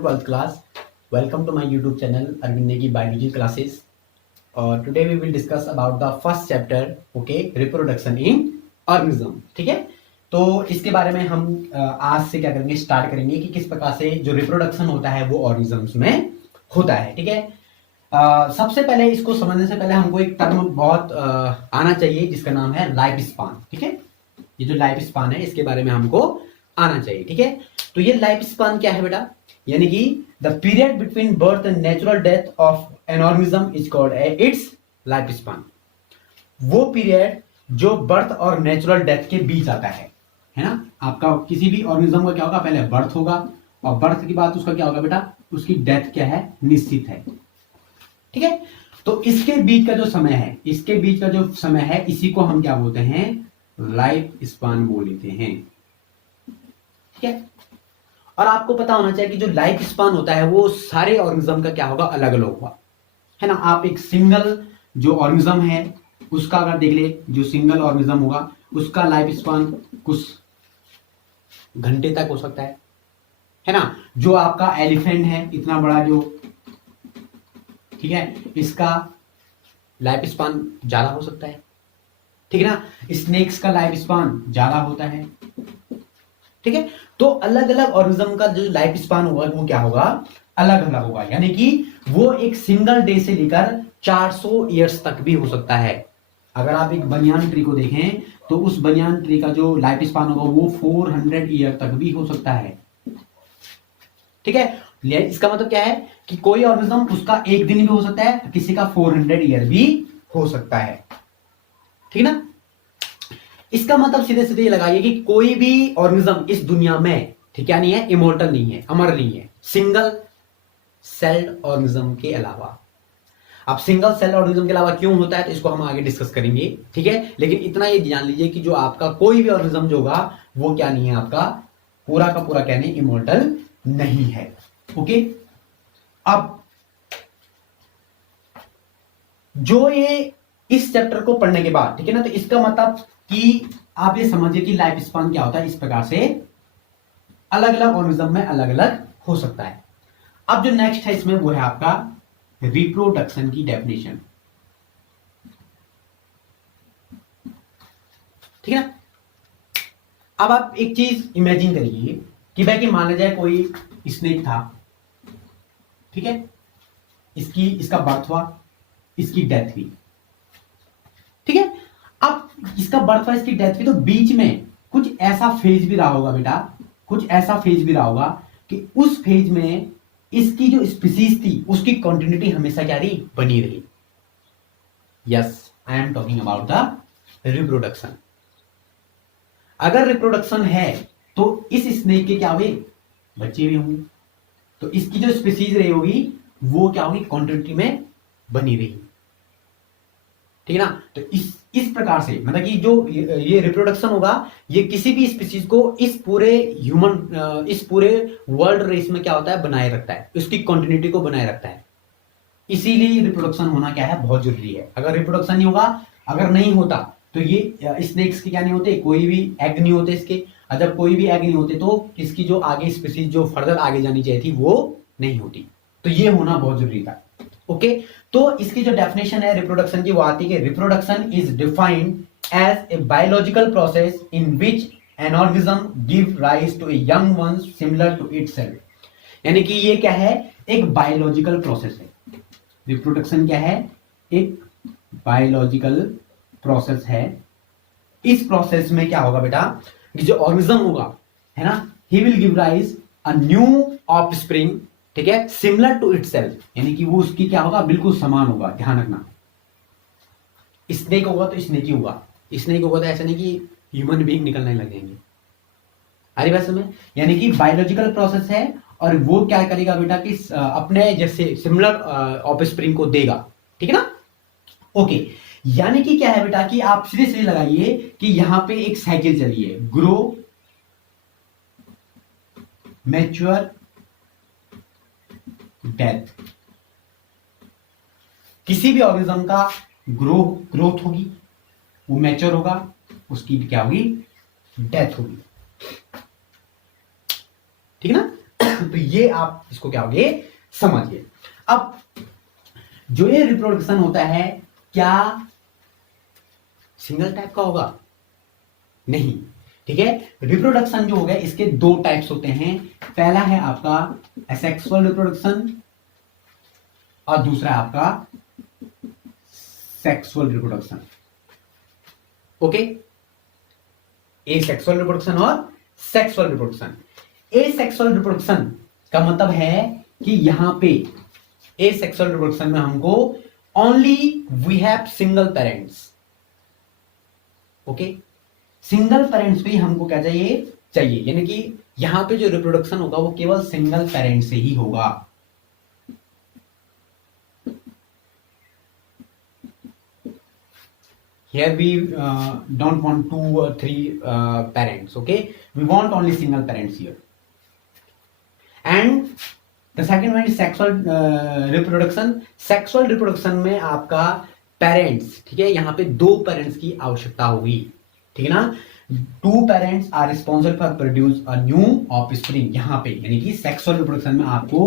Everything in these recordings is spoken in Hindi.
12th class. Welcome to my YouTube channel Arvind Negi Biology Classes. Today we will discuss about the first chapter, okay, reproduction in organism. ठीक है, तो इसके बारे में हम आज से क्या करेंगे, स्टार्ट करेंगे कि किस प्रकार से जो रिप्रोडक्शन होता है वो ऑर्गेनिजम्स में होता है. ठीक है, सबसे पहले इसको समझने से पहले हमको एक टर्म बहुत आना चाहिए जिसका नाम है लाइफ स्पान. ठीक है, ये जो लाइफ स्पान है इसके बारे में हमको आना चाहिए. ठीक है, तो ये लाइफ स्पान क्या है बेटा, यानी कि the period between birth and natural death of an organism is called its life span. वो पीरियड जो बर्थ और नेचुरल डेथ के बीच आता है ना. आपका किसी भी ऑर्गेनिज्म का क्या होगा, पहले बर्थ होगा और बर्थ के बाद उसका क्या होगा बेटा, उसकी डेथ क्या है, निश्चित है. ठीक है, तो इसके बीच का जो समय है, इसके बीच का जो समय है, इसी को हम क्या बोलते हैं, लाइफ स्पान बोल लेते हैं. ठीक है, और आपको पता होना चाहिए कि जो लाइफ स्पान होता है वो सारे ऑर्गेनिज्म का क्या होगा, अलग अलग होगा, है ना. आप एक सिंगल जो ऑर्गेनिज्म है उसका अगर देख ले, जो सिंगल ऑर्गेनिज्म होगा उसका लाइफ स्पान कुछ घंटे तक हो सकता है ना. जो आपका एलिफेंट है इतना बड़ा जो, ठीक है, इसका लाइफ स्पान ज्यादा हो सकता है. ठीक है ना, स्नेक्स का लाइफ स्पान ज्यादा होता है. ठीक है, तो अलग अलग ऑर्गेनिज्म का जो लाइफ स्पान होगा वो क्या होगा, अलग अलग होगा. यानी कि वो एक सिंगल डे से लेकर 400 ईयर्स तक भी हो सकता है. अगर आप एक बनियान ट्री को देखें तो उस बनियान ट्री का जो लाइफ स्पान होगा वो 400 ईयर तक भी हो सकता है. ठीक है, इसका मतलब क्या है कि कोई ऑर्गेनिज्म उसका एक दिन भी हो सकता है, किसी का 400 ईयर भी हो सकता है. ठीक ना, इसका मतलब सीधे सीधे लगाइए कि कोई भी ऑर्गेनिज्म इस दुनिया में, ठीक है, नहीं है, इमोर्टल नहीं है, अमर नहीं है, सिंगल सेल्ड ऑर्गेनिज्म के अलावा. अब सिंगल सेल ऑर्गेनिज्म के अलावा क्यों होता है तो इसको हम आगे डिस्कस करेंगे. ठीक है, लेकिन इतना ये जान लीजिए कि जो आपका कोई भी ऑर्गेनिज्म जो होगा वो क्या नहीं है, आपका पूरा का पूरा क्या नहीं, इमोर्टल नहीं है. ओके, अब जो ये इस चैप्टर को पढ़ने के बाद, ठीक है ना, तो इसका मतलब कि आप ये समझिए कि लाइफ स्पान क्या होता है. इस प्रकार से अलग अलग ऑर्गेनिज्म में अलग अलग हो सकता है. अब जो नेक्स्ट है इसमें वो है आपका रिप्रोडक्शन की डेफिनेशन. ठीक है ना, अब आप एक चीज इमेजिन करिए कि भाई कि मान लिया जाए कोई स्नेक था. ठीक है, इसका बर्थ हुआ, इसकी डेथ हुई. ठीक है, अब इसका बर्थ हुआ, इसकी डेथ हुई, तो बीच में कुछ ऐसा फेज भी रहा होगा बेटा, कुछ ऐसा फेज भी रहा होगा कि उस फेज में इसकी जो स्पीसीज थी उसकी कंटिन्यूटी हमेशा क्या रही, बनी रही. Yes, I am talking about the reproduction. अगर रिप्रोडक्शन है तो इस स्नेक के क्या हुए, बच्चे भी होंगे, तो इसकी जो स्पीसीज रही होगी वो क्या होगी, कंटिन्यूटी में बनी रही. ठीक है ना, तो इस प्रकार से मतलब कि जो ये रिप्रोडक्शन होगा ये किसी भी स्पीसीज को इस पूरे ह्यूमन, इस पूरे वर्ल्ड रेस में क्या होता है, बनाए रखता है, उसकी कंटिन्यूटी को बनाए रखता है. इसीलिए रिप्रोडक्शन होना क्या है, बहुत जरूरी है. अगर रिप्रोडक्शन नहीं होगा, अगर नहीं होता तो ये स्नेक्स के क्या नहीं होते, कोई भी एग नहीं होते इसके. और जब कोई भी एग नहीं होते तो इसकी जो आगे स्पीसीज जो फर्दर आगे जानी चाहिए थी वो नहीं होती. तो ये होना बहुत जरूरी था. ओके, तो इसकी जो डेफिनेशन है रिप्रोडक्शन की वो आती है, reproduction is defined as a biological process in which an organism give rise to a young one similar to itself. यानी कि ये क्या है, एक बायोलॉजिकल प्रोसेस है. रिप्रोडक्शन क्या है, एक बायोलॉजिकल प्रोसेस है. इस प्रोसेस में क्या होगा बेटा, कि जो ऑर्गेनिज्म होगा, है ना, he will give rise a new offspring. ठीक है, सिमिलर टू इटसेल्फ, यानी कि वो उसकी क्या होगा, बिल्कुल समान होगा. ध्यान रखना, स्नेक होगा तो स्नेक ही होगा, स्नेक होगा तो ऐसा नहीं कि ह्यूमन बीइंग निकलने लग जाएंगे. अरे बात समझ, यानी कि बायोलॉजिकल प्रोसेस है और वो क्या करेगा बेटा कि अपने जैसे सिमिलर ऑफस्प्रिंग को देगा. ठीक है ना. ओके, यानी कि क्या है बेटा कि आप सीधे सीधे लगाइए कि यहां पे एक साइकिल चली है, ग्रो, मैच्योर, डेथ. किसी भी ऑर्गेनिज्म का ग्रोथ होगी, वो मैच्योर होगा, उसकी क्या होगी, डेथ होगी. ठीक है ना. तो ये आप इसको क्या होगे समझिए। अब जो ये रिप्रोडक्शन होता है क्या सिंगल टाइप का होगा? नहीं, ठीक है। रिप्रोडक्शन जो हो गया इसके दो टाइप्स होते हैं। पहला है आपका एसेक्सुअल रिप्रोडक्शन और दूसरा है आपका sexual reproduction. Okay, asexual reproduction और sexual reproduction. Asexual reproduction का मतलब है कि यहां पे ए सेक्सुअल रिप्रोडक्शन में हमको only we have single parents. Okay, single parents पे हमको क्या चाहिए, यानी कि यहां पे जो रिप्रोडक्शन होगा वो केवल सिंगल पेरेंट से ही होगा। Here we don't want 2 or 3 parents, okay? We want only single parents here. And the second one is sexual reproduction. Sexual reproduction में आपका पेरेंट्स, ठीक है, यहाँ पे 2 पेरेंट्स की आवश्यकता होगी, ठीक है ना। 2 parents are responsible for produce a new offspring. यहाँ पे यानी कि सेक्सुअल रिप्रोडक्शन में आपको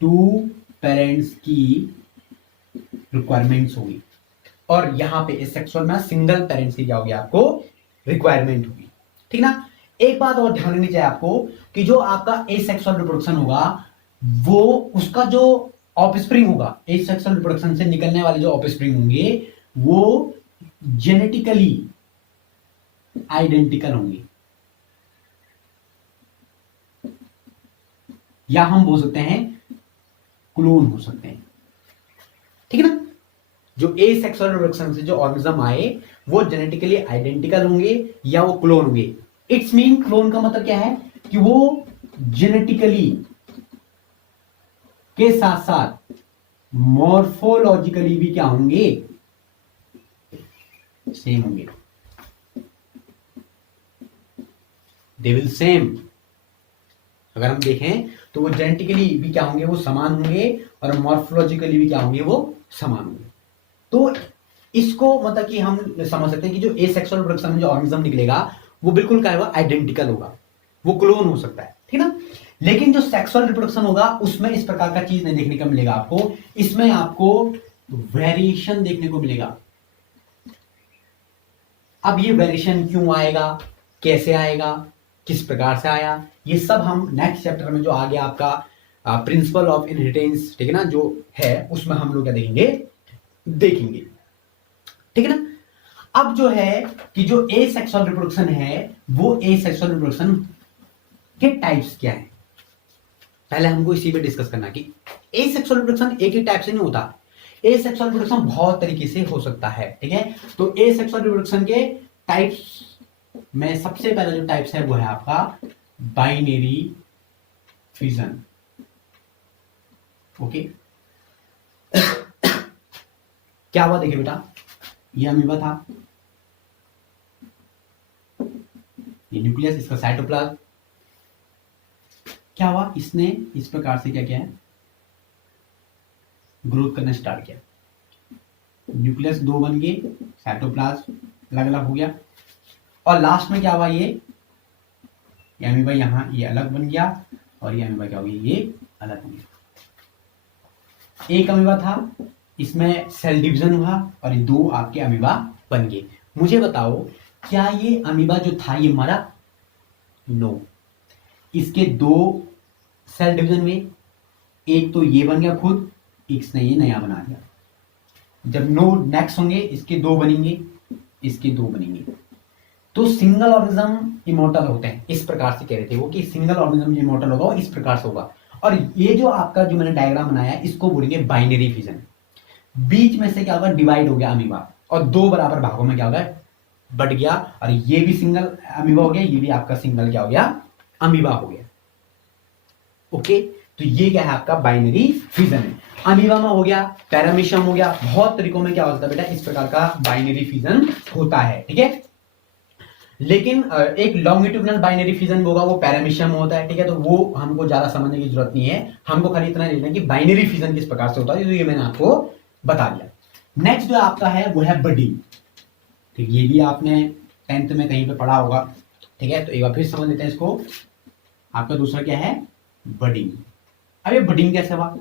2 पेरेंट्स की रिक्वायरमेंट्स होगी और यहां पे सेक्सुअल में सिंगल पेरेंट्स की क्या होगी आपको रिक्वायरमेंट होगी, ठीक ना। एक बात और ध्यान रखनी चाहिए आपको कि जो आपका एसेक्सुअल रिप्रोडक्शन होगा वो उसका जो ऑफस्प्रिंग होगा, एसेक्सुअल रिप्रोडक्शन से निकलने वाले जो ऑफस्प्रिंग होंगे वो जेनेटिकली आइडेंटिकल होंगे, या हम बोल सकते हैं क्लोन हो सकते हैं, ठीक है ना। जो ए सेक्सुअल रिप्रोडक्शन से जो ऑर्गेनिज्म आए वो जेनेटिकली आइडेंटिकल होंगे या वो क्लोन होंगे। इट्स मीन क्लोन का मतलब क्या है कि वो जेनेटिकली के साथ साथ मॉर्फोलॉजिकली भी क्या होंगे, सेम होंगे। They will same. अगर हम देखें तो वो जेनेटिकली भी क्या होंगे, वो समान होंगे और मॉर्फोलॉजिकली भी क्या होंगे, वो समान होंगे। तो इसको मतलब कि हम समझ सकते हैं कि जो एसेक्सुअल रिप्रोडक्शन में जो ऑर्गेनिज्म निकलेगा वो बिल्कुल क्या होगा, आइडेंटिकल होगा, वो क्लोन हो सकता है, ठीक ना। लेकिन जो सेक्सुअल रिप्रोडक्शन होगा उसमें इस प्रकार का चीज नहीं देखने को मिलेगा आपको, इसमें आपको वेरिएशन देखने को मिलेगा। अब ये वेरिएशन क्यों आएगा, कैसे आएगा, किस प्रकार से आया, ये सब हम नेक्स्ट चैप्टर में जो आगे आपका प्रिंसिपल ऑफ इनहेरिटेंस, ठीक है ना, जो है उसमें हम लोग क्या देखेंगे, ठीक है ना। अब जो है कि जो एसेक्सुअल रिप्रोडक्शन है वो एसेक्सुअल रिप्रोडक्शन के टाइप्स क्या है, पहले हमको इसी पे डिस्कस करना कि एसेक्सुअल रिप्रोडक्शन एक ही टाइप से नहीं होता, एसेक्सुअल रिप्रोडक्शन बहुत तरीके से हो सकता है, ठीक है। तो एसेक्सुअल रिप्रोडक्शन के टाइप्स में सबसे पहला जो टाइप्स है वो है आपका बाइनरी फ्यूजन। ओके, क्या हुआ देखिए बेटा, ये अमीबा था, ये न्यूक्लियस, इसका साइटोप्लाज्म, क्या हुआ, इसने इस प्रकार से क्या किया है, ग्रोथ करना स्टार्ट किया। न्यूक्लियस 2 बन गए, साइटोप्लाज्म अलग अलग हो गया और लास्ट में क्या हुआ, ये अमीबा यहां ये अलग बन गया और ये अमीबा क्या हो गया, ये अलग बन गया। एक अमीबा था, इसमें सेल डिवीजन हुआ और ये 2 आपके अमीबा बन गए। मुझे बताओ क्या ये अमीबा जो था ये मरा? नो, इसके 2 सेल डिवीजन हुए, एक तो ये बन गया खुद, इसने ये नया बना दिया। जब नो नेक्स्ट होंगे इसके 2 बनेंगे, इसके 2 बनेंगे। तो सिंगल ऑर्गेनिज्म इमॉर्टल होते हैं, इस प्रकार से कह रहे थे वो कि सिंगल ऑर्गेनिज्म जो इमॉर्टल होगा वो इस प्रकार से होगा। और ये जो आपका जो मैंने डायग्राम बनाया है इसको बोलेंगे बाइनरी फिजन। बीच में से क्या होगा, डिवाइड हो गया अमीबा और 2 बराबर भागों में क्या होगा, बढ़ गया और ये भी सिंगल अमीबा हो गया, ये भी आपका सिंगल क्या हो गया, अमीबा हो गया। ओके, तो ये क्या है आपका बाइनरी फिजन है। अमीबा में हो गया, पैरामीशियम हो गया, बहुत तरीकों में क्या होता है बेटा, इस प्रकार का बाइनरी फिजन होता है, ठीक है। लेकिन एक लॉन्गिट्यूडनल बाइनरी फिजन होगा वो पैरामीशियम होता है, ठीक है। तो वो हमको ज्यादा समझने की जरूरत नहीं है, हमको खाली इतना देखना है कि बाइनरी फिजन किस प्रकार से होता है, तो ये मैंने आपको बता दिया। नेक्स्ट जो आपका है वो है बडिंग, ठीक, ये भी आपने 10th में कहीं पे पढ़ा होगा, ठीक है। तो एक बार फिर समझ लेते हैं इसको। आपका दूसरा क्या है, बडिंग। अब ये बडिंग कैसे हुआ,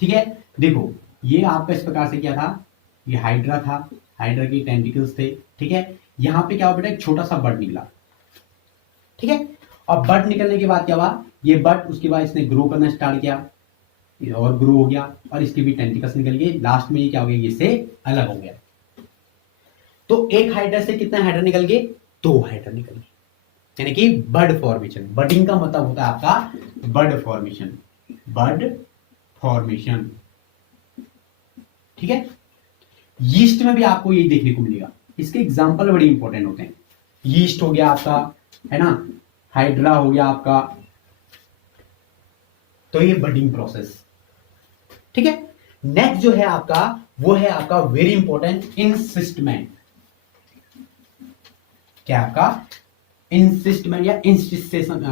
ठीक है, देखो ये आपका इस प्रकार से क्या था, ये हाइड्रा था, हाइड्रा के टेंटिकल्स थे, ठीक है, यहाँ पे क्या हुआ बेटा, एक छोटा सा बड निकला, ठीक है, और बड निकलने के बाद क्या हुआ, ये बड उसके बाद इसने ग्रो करना स्टार्ट किया और ग्रो हो गया और इसके भी टेंटिकल्स निकल गए, लास्ट में ये क्या हो गया, इससे अलग हो गया। तो एक हाइड्रा से कितने हाइड्रा निकल गए, 2 हाइड्रा निकल गए, यानी कि बड फॉर्मेशन। बडिंग का मतलब होता है आपका बड फॉर्मेशन, बड फॉर्मेशन, ठीक है। यीस्ट में भी आपको यही देखने को मिलेगा, इसके एग्जांपल बड़े इंपॉर्टेंट होते हैं। यीस्ट हो गया आपका, है ना, हाइड्रा हो गया आपका, तो ये बडिंग प्रोसेस, ठीक है। नेक्स्ट जो है आपका, वो है आपका वेरी इंपॉर्टेंट इंसिस्टमेंट। क्या आपका इंसिस्टमेंट या इंसिस्टेशन,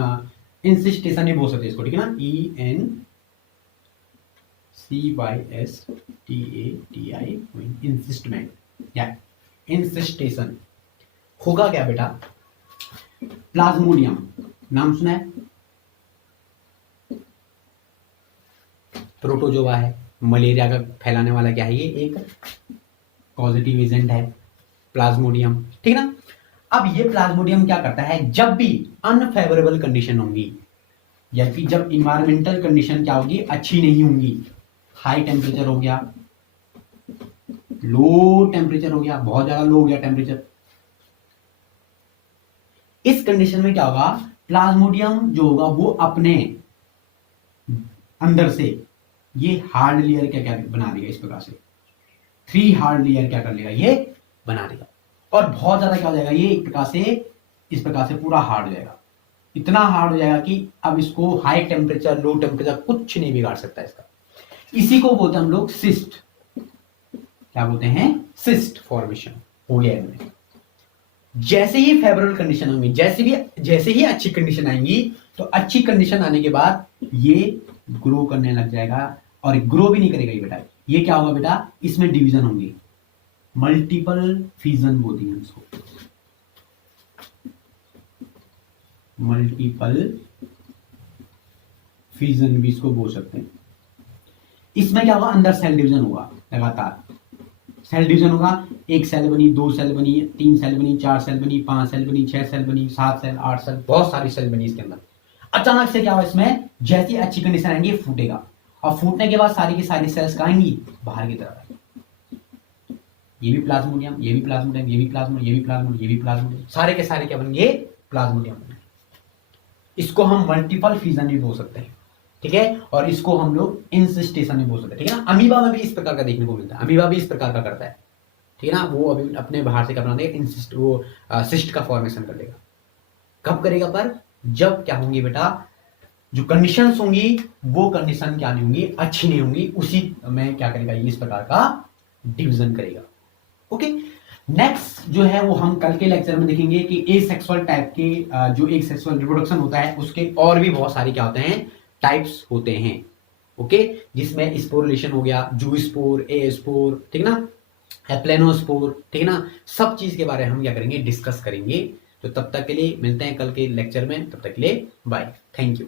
इंसिस्टेशन नहीं बोल सकते इसको, ठीक है ना, ENCYSTATI, इंसिस्टमेंट या इंसिस्टेशन। होगा क्या बेटा, प्लाज्मोडियम नाम सुना है, प्रोटोजोआ है, मलेरिया का फैलाने वाला क्या है, ये एक पॉजिटिव एजेंट है प्लाज्मोडियम, ठीक है ना। अब ये प्लाज्मोडियम क्या करता है, जब भी अनफेवरेबल कंडीशन होंगी या फिर जब इन्वायरमेंटल कंडीशन क्या होगी, अच्छी नहीं होंगी, हाई टेम्परेचर हो गया, लो टेम्परेचर हो गया, बहुत ज्यादा लो हो गया टेम्परेचर, इस कंडीशन में क्या होगा, प्लाज्मोडियम जो होगा वो अपने अंदर से ये हार्ड लेयर क्या क्या बना देगा, इस प्रकार से 3 हार्ड लेयर क्या कर लेगा, ये बना देगा, और बहुत ज्यादा क्या हो जाएगा, ये एक प्रकार से इस प्रकार से पूरा हार्ड हो जाएगा, इतना हार्ड हो जाएगा कि अब इसको हाई टेम्परेचर लो टेम्परेचर कुछ नहीं बिगाड़ सकता इसका। इसी को बोलते हैं हम लोग सिस्ट, क्या बोलते हैं, सिस्ट फॉर्मेशन हो गया इनमें। जैसे ही फेवरेबल कंडीशन होंगी, जैसे ही अच्छी कंडीशन आएंगी, तो अच्छी कंडीशन आने के बाद ये ग्रो करने लग जाएगा, और ग्रो भी नहीं करेगा ये बेटा, ये क्या होगा बेटा, इसमें डिवीजन होंगे, मल्टीपल फिजन बोलते हैं इसको, मल्टीपल फिजन भी इसको बोल सकते हैं। इसमें क्या होगा, अंदर सेल डिवीजन होगा, लगातार सेल डिवीजन होगा, 1 सेल बनी, 2 सेल बनी, 3 सेल बनी, 4 सेल बनी, 5 सेल बनी, 6 सेल बनी, 7 सेल, 8 सेल, बहुत सारी सेल बनी इसके अंदर। अचानक से क्या होगा, इसमें जैसी अच्छी कंडीशन आएंगी फूटेगा, और फूटने के बाद सारी की सारी सेल्स कहाँ आएंगी, बाहर की तरफ, ये भी प्लाज्मोडियम, ये भी प्लाज्मोडियम, ये भी प्लाज्मोडियम, ये भी प्लाज्मोडियम, ये भी प्लाज्मोडियम, सारे के सारे क्या बनेंगे, प्लाज्मोडियम बनेंगे। इसको हम मल्टीपल फ्यूजन भी बोल सकते हैं, ठीक है, और इसको हम लोग इंसिस्टेशन भी बोल सकते हैं, ठीक है ना। अमीबा में भी इस प्रकार का देखने को मिलता है, अमीबा भी इस प्रकार का करता है, ठीक है ना, वो अभी अपने बाहर से क्या बना देगा, इंसिस्ट, वो सिस्ट का फॉर्मेशन कर लेगा। कब करेगा, पर जब क्या होंगी बेटा, जो कंडीशंस होंगी वो कंडीशन क्या नहीं होंगी, अच्छी नहीं होंगी, उसी में क्या करेगा, ये इस प्रकार का डिवीजन करेगा। ओके, नेक्स्ट जो है वो हम कल के लेक्चर में देखेंगे कि ए सेक्सुअल टाइप के जो एक सेक्सुअल रिप्रोडक्शन होता है उसके और भी बहुत सारे क्या होते हैं, टाइप्स होते हैं। ओके, जिसमें स्पोरुलेशन हो गया, जू स्पोर, ए स्पोर, ठीक ना, प्लेनोस्पोर, ठीक ना, सब चीज के बारे में हम क्या करेंगे, डिस्कस करेंगे। तो तब तक के लिए मिलते हैं कल के लेक्चर में, तब तक के लिए बाय, थैंक यू।